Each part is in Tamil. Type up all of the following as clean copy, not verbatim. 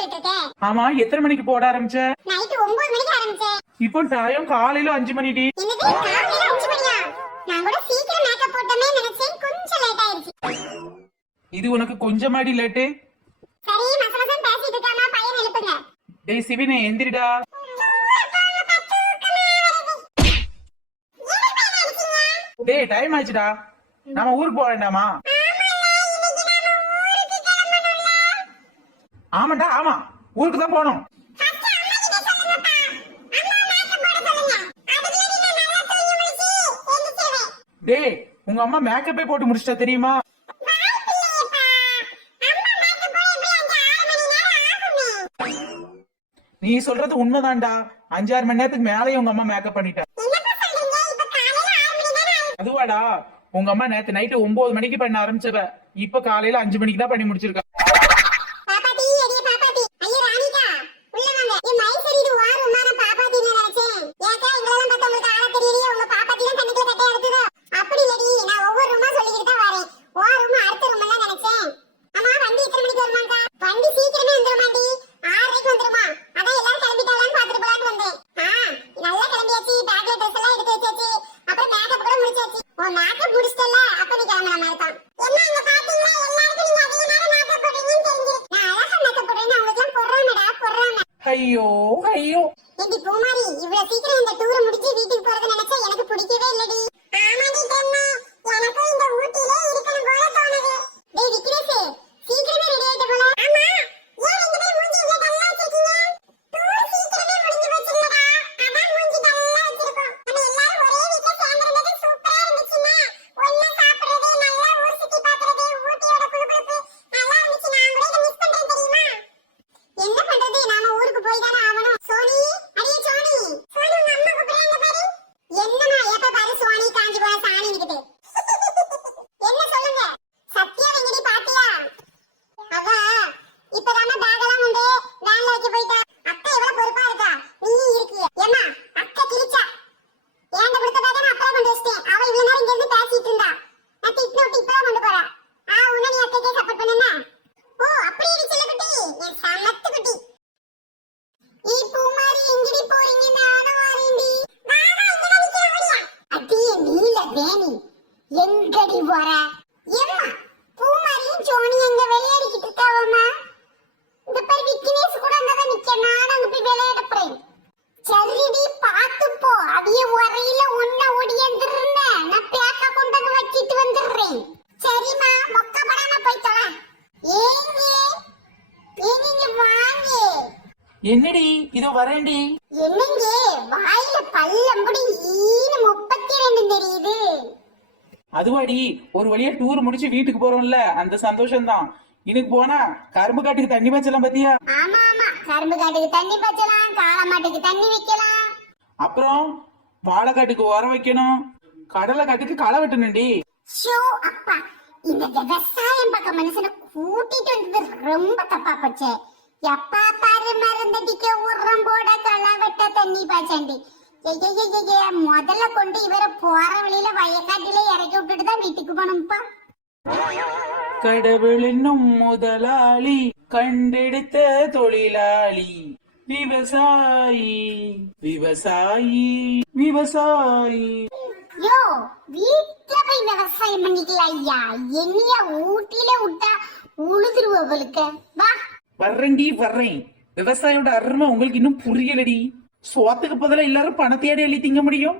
போட்டுட்டு இருக்கேன். ஆமா, எத்தனை மணிக்கு போட ஆரம்பிச்ச? நைட் 9 மணிக்கு ஆரம்பிச்சேன். இப்போ டைம் காலையில 5 மணிடி. என்னது காலையில 5 மணியா? நான் கூட சீக்கிரம் மேக்கப் போட்டமே நினைச்சேன், கொஞ்சம் லேட் ஆயிருச்சு. இது உனக்கு கொஞ்சமாடி லேட்டு. சரி மசமசன் பேசிட்டு இருக்காமா, பையன் எழுப்புங்க. டேய் சிவினே எந்திரிடா. டேய் டைம் ஆச்சுடா, நாம ஊருக்கு போக வேண்டாமா? ஆமாண்டா ஆமா, ஊருக்கு தான் போனோம். டேய் உங்க அம்மா மேக்கப்பே போட்டு முடிச்சிட்டா தெரியுமா? நீ சொல்றது உண்மைதான்டா, 5-6 மணி நேரத்துக்கு மேலே உங்க அம்மா மேக்கப் பண்ணிட்டா. அதுவாடா, உங்க அம்மா நேத்து நைட்டு 9 மணிக்கு பண்ண ஆரம்பிச்சவ இப்ப காலையில 5 மணிக்கு தான் பண்ணி முடிச்சிருக்கா. ஐயோ ஐயோ ஏடி பூமாரி, இவ்வளவு சீக்கிரம் இந்த டூர் முடிச்சு வீட்டுக்கு போறது நினைச்சா எனக்கு பிடிக்கவே இல்லடி. ஆமாடி கண்ணே, எனக்கு இந்த ஊட்டிலே இருக்கணும் போல தோணுது. டேய் விக்னேஷ், சீக்கிரமே ரெடி ஆயிட்ட போல. ஆமா, ஏன் ரெண்டு பேரும் மூஞ்சி இவ்ளோ டல்லா வச்சிருக்கீங்க? டூர் சீக்கிரமே முடிஞ்சு போச்சுடா, அதான் மூஞ்சி டல்லா வச்சிருக்கோம். நம்ம எல்லாரும் ஒரே வீட்ல சேர்ந்திருந்தது சூப்பரா இருந்துச்சுன்னா, ஒண்ணா சாப்பிடுறது, நல்லா ஊர் சுத்தி பார்க்கிறது, ஊட்டியோட குளுகுளுப்பு நல்லா இருந்துச்சு. நான் கூட இத மிஸ் பண்றேன் தெரியுமா? என்ன பண்றது, நாம ஊருக்கு போய் தானே ஆவணும். சோனி, அடியே சோனி, சோனி உங்க அம்மா கூப்பிடுறாங்க பாரு. என்னமா எப்ப பாரு சோனி காஞ்சி போன சாணி நிக்குது. என்ன சொல்லுங்க, சத்யா வெங்கடி பாத்தியா? அவ இப்பதானே பேக் எல்லாம் கொண்டு வேன்ல வைக்க போயிட்டா. அத்தை எவ்வளவு பொறுப்பா இருக்கா, நீ இருக்கிய. ஏமா அத்தை கிழிச்சா ஏண்ட கொடுத்த பேக் நான் அப்பவே கொண்டு வச்சிட்டேன். அவ இவ்வளவு நேரம் இங்க இருந்து பேசிட்டு இருந்தா, நான் திட்டு விட்டு இப்பதான் கொண்டு போறா. உன்ன நீ அத்தைக்கே சப்போர்ட் பண்ணுனா? ஓ அப்படி இருக்கு செல்லக்குட்டி, என் சமத்து குட்டி. நீ பூமாரி எங்கடி போறீங்க? நானும் வரேன்டி. வாடா இங்க நிக்க ஓடியா. அடியே நீல வேணி, எங்கடி போற? ஏம்மா பூமாரியும் சோனி எங்க விளையாடிக்கிட்டு இருக்காவம்மா. இந்த பாரு விக்னேஷ் கூட அங்க தான் நிக்க, நான் அங்க போய் விளையாட போறேன். சரிடி பாத்து போ, அடியே வரையில ஒண்ணா ஓடியந்திருந்த நான் பேக்க கொண்டு வந்து வச்சிட்டு வந்துடுறேன். சரிம்மா, மொக்க படாம போய் தொலை. ஏங்க ஏங்க வாங்க. என்னடி இதோ வரேன்டி. என்னங்க வாயில பல்லம்படி ஈன 32 தெரியுது. அதுவாடி, ஒரு வழியா டூர் முடிச்சு வீட்டுக்கு போறோம்ல, அந்த சந்தோஷம் தான். இன்னைக்கு போனா கரும்பு காட்டுக்கு தண்ணி வச்சலாம் பாத்தியா? ஆமா ஆமா, கரும்பு காட்டுக்கு தண்ணி பச்சலாம், காளை மாட்டுக்கு தண்ணி வைக்கலாம். அப்புறம் வாழைக்காட்டுக்கு உரம் வைக்கணும், கடலை காட்டுக்கு களை வெட்டணும்டி. ஷோ அப்பா, இந்த விவசாயம் பக்கம் மனுஷனை கூட்டிட்டு வந்தது ரொம்ப தப்பா போச்சே. எப்பா பாரு மருந்தடிக்க உரம் போட களை வெட்ட தண்ணி பாய்ச்சாண்டி. முதல்ல கொண்டு இவரை போற வழியில வயக்காட்டில இறக்கி விட்டுட்டு தான் வீட்டுக்கு போனோம்ப்பா. கடவுள் என்னும் முதலாளி, கண்டெடுத்த தொழிலாளி, விவசாயி விவசாயி விவசாயி. யோ வீட்ல போய் விவசாயம் பண்ணிக்கலாம் ஐயா, என்னைய ஊட்டில விட்டா உழுதுருவங்களுக்கு. வா வர்றேன்டி வர்றேன். விவசாயோட அருமை உங்களுக்கு இன்னும் புரியலடி. சோத்துக்கு பதிலா எல்லாரும் பணத்தையாடி அள்ளி திங்க முடியும்.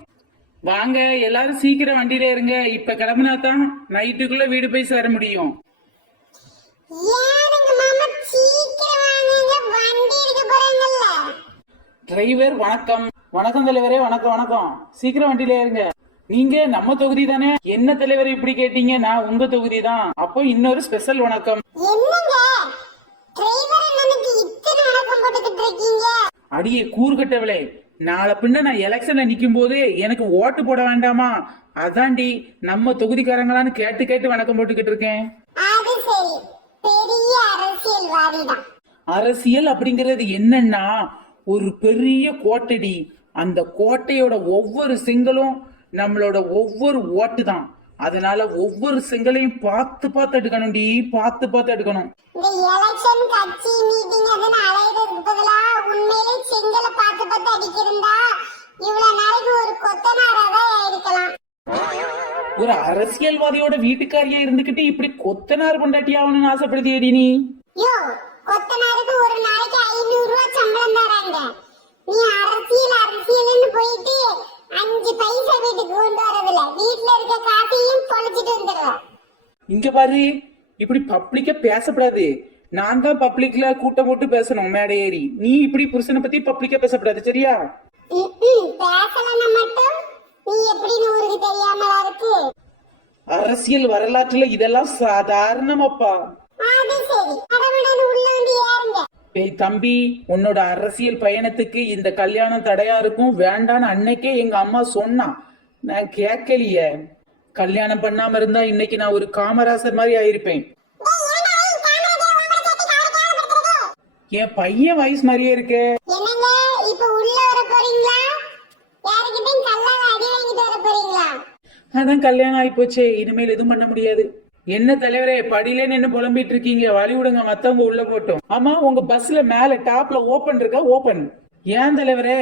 வாங்க எல்லாரும் சீக்கிரம் வண்டியில இருங்க, இப்ப கிளம்புனா தான் நைட்டுக்குள்ள வீடு போய் சேர முடியும். டிரைவர் வணக்கம். வணக்கம் தலைவரே, வணக்கம் வணக்கம். சீக்கிரம் வண்டியில இருங்க. நீங்க நம்ம தொகுதி தானே? என்ன தலைவர் இப்படி கேட்டீங்க? நான் உங்க தொகுதி தான். அப்போ இன்னொரு ஸ்பெஷல் வணக்கம். அடியே கூறுகட்டவளே, நாளை பின்ன நான் எலெக்ஷன்ல நிக்கும் போது எனக்கு ஓட்டு போட வேண்டாமா? அதாண்டி நம்ம தொகுதிக்காரங்களான்னு கேட்டு கேட்டு வணக்கம் போட்டுக்கிட்டு இருக்கேன். அரசியல் அப்படிங்கறது என்னன்னா ஒரு பெரிய கோட்டடி. அந்த கோட்டையோட ஒவ்வொரு செங்கலும் நம்மளோட ஒவ்வொரு ஓட்டு தான். அதனால ஒவ்வொரு செங்கலையும் பார்த்து பார்த்து எடுக்கணும்டி, பார்த்து பார்த்து எடுக்கணும். இந்த எலெக்ஷன் கட்சி மீட்டிங் அதுன்னு அலையிறதுக்கு பதிலா உண்மையிலே செங்கலை பார்த்து பார்த்து அடிக்கிறதா இவ்வளவு நாளைக்கு ஒரு கொத்தனாராதான் இருக்கலாம். ஒரு அரசியல்வாதியோட வீட்டுக்காரியா இருந்துகிட்டு இப்படி கொத்தனார் பொண்டாட்டி ஆகணும்னு ஆசைப்படுத்தியடி நீ? யோ, கொத்தனாருக்கு ஒரு நாளைக்கு 500 ரூபாய் சம்பளம் தராங்க. நீ அரசியல்னு போயிட்டு 5 பைசா வீட்டுக்கு கொண்டு வரதில்ல. வீட்டுல இருக்க காசையும் தொலைச்சிட்டு வந்துடுவோம். இங்க பாரு, இப்படி பப்ளிக்கா பேசப்படாது. நான் தான் பப்ளிக்ல கூட்டம் போட்டு பேசணும் மேடை ஏறி. நீ இப்படி புருஷனை பத்தி பப்ளிக்கா பேசப்படாது, சரியா? பேசலன்னா மட்டும் நீ எப்படின்னு ஊருக்கு தெரியாமலா இருக்கு? அரசியல் வரலாற்றுல இதெல்லாம் சாதாரணமாப்பா. அது சரி, கடவுடன் உள்ள வந்து ஏறுங்க. ஏய் தம்பி, உன்னோட அரசியல் பயணத்துக்கு இந்த கல்யாணம் தடையா இருக்கும் வேண்டான்னு அன்னைக்கே எங்க அம்மா சொன்னா. நான் கேட்கலையே. கல்யாணம் பண்ணாம இருந்தா இன்னைக்கு நான் ஒரு காமராசர் மாதிரி ஆயிருப்பேன். என் பையன் வயசு மாதிரியே இருக்கே. என்னங்க இப்ப உள்ள வர போறீங்களா? யாருக்கிட்டையும் கல்லால அடி வாங்கிட்டு வர போறீங்களா? அதான் கல்யாணம் ஆகி போச்சே, இனிமேல் எதுவும் பண்ண முடியாது. என்ன தலைவரே, படியில நின்னு புலம்பிட்டு இருக்கீங்க, வழி விடுங்க, மத்தவங்க உள்ள போட்டோம். ஆமா, உங்க பஸ்ல மேல டாப்ல ஓபன் இருக்கா? ஓபன். ஏன் தலைவரே?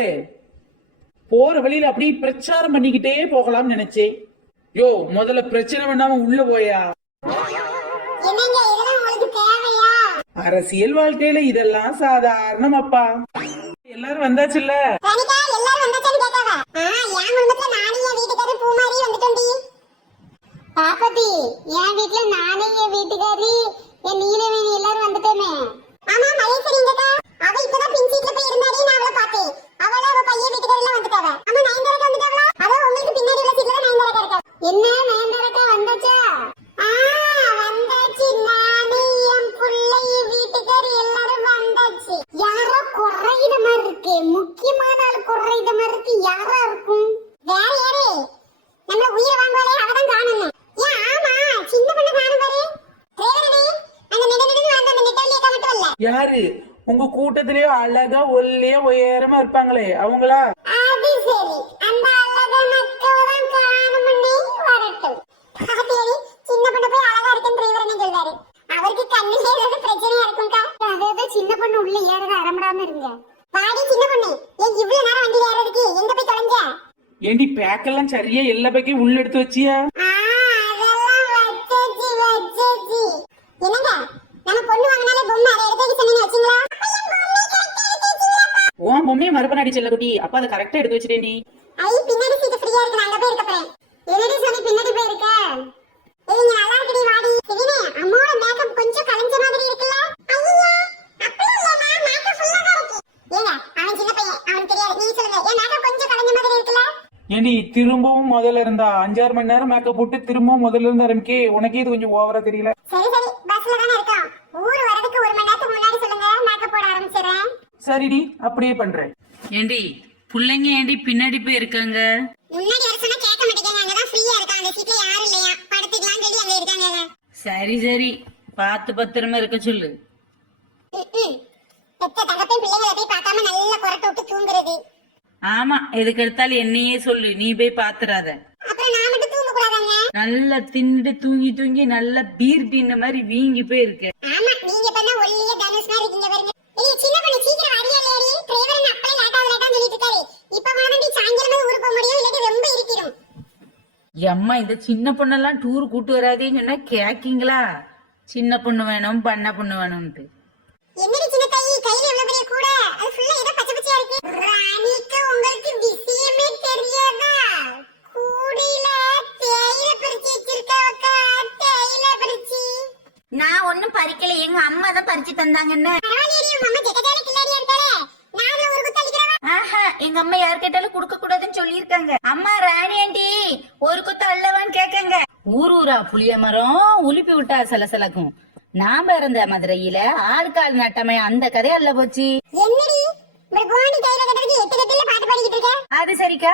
போற வழியில அப்படியே பிரச்சாரம் பண்ணிக்கிட்டே போகலாம்னு நினைச்சேன். யோ, முதல்ல பிரச்சனை பண்ணாம உள்ள போயா. என்னங்க இதெல்லாம் உங்களுக்கு தேவையா? அரசியல் வாழ்க்கையில இதெல்லாம் சாதாரணமாப்பா. எல்லாரும் வந்தாச்சுல்ல? ரணிகா, எல்லாரும் வந்தாச்சான்னு கேட்டாவா? என் குடும்பத்துல நானே என் வீட்டுக்காரர் பூமாரி வந்துட்டோண்டி. பாப்பதி, என் வீட்டுல நானே என் வீட்டுக்காரி என் நீலவேணி எல்லாரும் வந்துட்டோமே. ஆமா, மகேஸ்வரி எங்கக்கா? அவ இப்பதான் பின் சீட்ல போய் இருந்தாடி, நான் அவளை பார்த்தேன். அவ பையன் வீட்டுக்காரி எல்லாம் வந்துட்டாவ. ஆமா, நயன்தாரக்கா வந்துட்டாவளா? அதோ உங்களுக்கு பின்னாடி உள்ள சீட்ல தான் நயன்தாரக்கா இருக்கா. என்ன நயன்தாரக்கா வந்தாச்சா? வந்தாச்சு. நானே என் பிள்ளை வீட்டுக்காரி எல்லாரும் வந்தாச்சு. யாரோ குறையிற மாதிரி இருக்கு, முக்கியமான ஆள் குறையிற மாதிரி இருக்கு. யாரா இருக்கும்? வேற யாரு? நம்மள உயிரை வாங்குவாளே, அவதான் காணணும். ஏன் ஆமா, சின்ன பொண்ணு காணும் பாரு. டிரைவரனே, அந்த நெடுநெடுன்னு வந்த அந்த நெட்டவலியக்கா மட்டும் இல்ல. யாரு? உங்க கூட்டத்திலேயே அழகா ஒல்லியா உயரமா இருப்பாங்களே, அவங்களா? அது சரி, அந்த அழகான அக்காவதான் காணும்னே வரட்டும். பாத்தியாடி, சின்ன பொண்ணு போய் அழகா இருக்குன்னு டிரைவரனே சொல்வாரு. அவருக்கு கண்ணுல ஏதாவது பிரச்சனையா இருக்கும்க்கா. அதாவது சின்ன பொண்ணு உள்ள ஏறத அரம்படாம இருங்க. பாடி சின்ன பொண்ணு, ஏன் இவ்வளவு நேரம் வண்டியில ஏறதுக்கு எங்க போய் தொலைஞ்ச? ஏண்டி பேக்கெல்லாம் சரியா எல்லா பேக்கையும் உள்ள எடுத்து வச்சியா? அதெல்லாம் வச்சாச்சு. என்னங்க, நம்ம பொண்ணு வாங்கினாலே பொம்மை அதை எடுத்து வைக்க சொன்னீங்க, வச்சீங்களா? உன் பொம்மையை மறுபடி செல்ல குட்டி, அப்ப அதை கரெக்டா எடுத்து வச்சிட்டேன்டி. பின்னாடி சீட்டு ஃப்ரீயா இருக்கு, நான் அங்க போய் இருக்க போறேன். என்னடி சொல்லி பின்னாடி போய் இருக்க? ஏய், நீ நல்லா இருக்கடி, வாடி. சிவினே, அம்மாவோட மேக்கப் கொஞ்சம் கலஞ்ச மாதிரி இருக்குல்ல? ஐயா, அப்படியே இல்லம்மா, மேக்கப் ஃபுல்லா தான் இருக்கு. ஏங்க, அவன் சின்ன பையன், அவனுக்கு தெரியாது. நீங்க சொல்லுங்க, என் மேக்கப் கொஞ்சம் கலஞ்ச மாதிரி இருக்குல்ல? ஏண்டி திரும்பவும் முதல்ல இருந்தா 5-6 மணி நேரம் மேக்கப் போட்டு திரும்பவும் முதல்ல இருந்து ஆரம்பிக்கே. உனக்கே இது கொஞ்சம் ஓவரா தெரியல. சரி சரி, பஸ்ல தானே இருக்கோம். ஊர் வரதுக்கு 1 மணி நேரத்துக்கு முன்னாடி சொல்லுங்க, மேக்கப் போட ஆரம்பிச்சிடுறேன். சரிடி, அப்படியே பண்றேன். ஏண்டி புள்ளைங்க ஏண்டி பின்னாடி போய் இருக்காங்க? முன்னாடி வர சொன்னா கேட்க மாட்டேங்காங்க. அங்கதான் ஃப்ரீயா இருக்காங்க, அந்த சீட்ல யாரும் இல்லையா, படுத்துக்கலாம் சொல்லி அங்க இருக்காங்க. சரி சரி, பார்த்து பத்திரமா இருக்க சொல்லு. பெத்த தகப்பன் பிள்ளைங்களை போய் பார்க்காம நல்லா புரட்டு விட்டு தூங்குறது. ஆமா, எதுக்கு எடுத்தாலும் என்னையே சொல்லு, நீ போய் பாத்துறாத. அப்புறம் நான் மட்டும் தூங்க கூடாதாங்க? நல்லா தின்னுட்டு தூங்கி தூங்கி நல்லா பீர் டின்ன மாதிரி வீங்கி போய் இருக்க. ஆமா, நீங்க பண்ண ஒல்லிய தனுஷ் மாதிரி இருக்கீங்க பாருங்க. ஏய் சின்ன பொண்ணு, சீக்கிரம் வரியா இல்லையடி? டிரைவர் அப்பளே லேட்டா சொல்லிட்டு இருக்காரு. இப்ப வானடி சாயங்காலமா ஊருக்கு போக முடியும், இல்லாட்டி ரொம்ப இருக்கிறோம். அம்மா, இந்த சின்ன பொண்ணெல்லாம் டூர் கூட்டு வராதேன்னு சொன்னா கேக்கீங்களா? சின்ன பொண்ணு வேணும், பண்ண பொண்ணு வேணும்ட்டு. என்னடி சின்ன தாயி, கையில எவ்வளவு பெரிய கூட, அது ஃபுல்லா ஏதோ பச்சை பச்சையா இருக்கு. ராணிக்கு உங்களுக்கு விஷயமே தெரியாதா? கூடியில தேயிலை பறிச்சு வச்சிருக்காக்கா, தேயிலை பறிச்சு. நான் ஒண்ணும் பறிக்கல, எங்க அம்மா தான் பறிச்சு தந்தாங்கன்னு. பரவாயில்லையடி, உங்க அம்மா ஜெகஜால கில்லாடியா இருக்காளே. நான் ஒரு குத்து அடிக்கிறவா. ஆஹா, எங்க அம்மா யார் கேட்டாலும் கொடுக்க கூடாதுன்னு சொல்லியிருக்காங்க. அம்மா ராணி ஆண்டி ஒரு குத்து அள்ளவான்னு கேட்கங்க. ஊர் ஊரா புளிய மரம் உலுப்பி விட்டா சலசலக்கும். நாம இருந்த மதுரையில ஆளுக்கால் நட்டமையா அந்த கதையல்ல போச்சு. என்னடி இப்படி போண்டி கையில கட்டறதுக்கு 8 கட்டில பாட்டு பாடிக்கிட்டு இருக்க? அது சரிக்கா,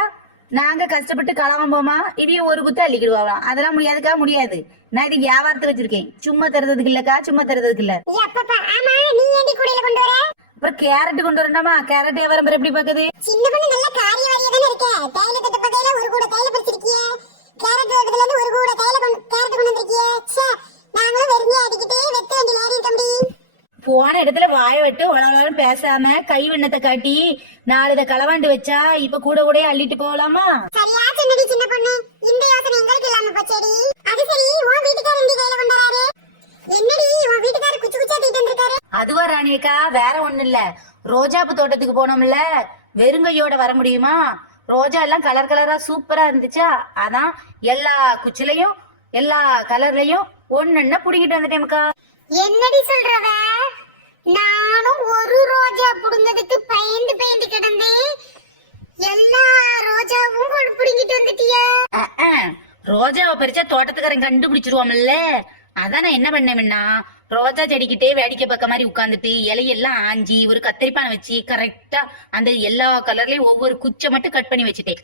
நாங்க கஷ்டப்பட்டு களவாம்போமா, இதையும் ஒரு குத்து அள்ளிக்கிடுவாங்களாம். அதெல்லாம் முடியாதுக்கா, முடியாது. நான் இதுக்கு வியாபாரத்தை வச்சிருக்கேன், சும்மா தருறதுக்கு இல்லக்கா, சும்மா தருறதுக்கு இல்ல. அப்பப்பா, ஆமா, நீ ஏண்டி கூடையில கொண்டு வர? அப்புறம் கேரட் கொண்டு வரண்டாமா, கேரட் வியாபாரம் எப்படி பாக்குது? சின்ன பொண்ணு நல்ல காரியவாரியா தானே இருக்க. தேயிலை தட்டு பகையில ஒரு கூட தேயிலை பறிச்சிருக்கியே. கேரட் தோட்டத்துல இருந்து ஒரு கூட கையில கேரட் கொண்டு வந்திருக்கியே. ச்சே, நாங்களும் வெறுங்க அடிக்கிட்டே வெத்து வண்டியில ஏறி இருக்க முடியும். போன இடத்துல வாய விட்டு உலகம் பேசாம கை வண்ணத்தை காட்டி 4 களவாண்டு வச்சா இப்ப கூட கூட அள்ளிட்டு போகலாமா? சரியா சொன்னடி சின்ன பொண்ணு. இந்த யோசனை எங்களுக்கு இல்லாம போச்சேடி. அது சரி, உன் வீட்டுக்காரர் ரெண்டு கையில கொண்டாரு. என்னடி உன் வீட்டுக்காரர் குச்சி குச்சா தூக்கிட்டு வந்திருக்காரு? அதுவா ராணியக்கா, வேற ஒண்ணு இல்ல. ரோஜாப்பு தோட்டத்துக்கு போனோம்ல, வெறுங்கையோட வர முடியுமா? ரோஜா எல்லாம் கலர் கலரா சூப்பரா இருந்துச்சா, அதான் எல்லா குச்சிலையும் எல்லா கலர்லயும் ஒன்னொன்ன புடிங்கிட்டு வந்துட்டேன்க்கா. என்னடி சொல்றவ? நானும் ஒரு ரோஜா புடுங்கிறதுக்கு பயந்து பயந்து கிடந்தேன். எல்லா ரோஜாவும் புடுங்கிட்டு வந்துட்டியா? ரோஜாவை பறிச்சா தோட்டத்துக்காரன் கண்டுபிடிச்சிருவாமல்ல, அதான் நான் என்ன பண்ணேன்னா, ரோஜா செடிக்கிட்டே வேடிக்கை பக்க மாதிரி உட்காந்துட்டு இலையெல்லாம் ஆஞ்சி ஒரு கத்திரிப்பானை வச்சு கரெக்டா அந்த எல்லா கலர்லயும் ஒவ்வொரு குச்சை மட்டும் கட் பண்ணி வச்சுட்டேன்.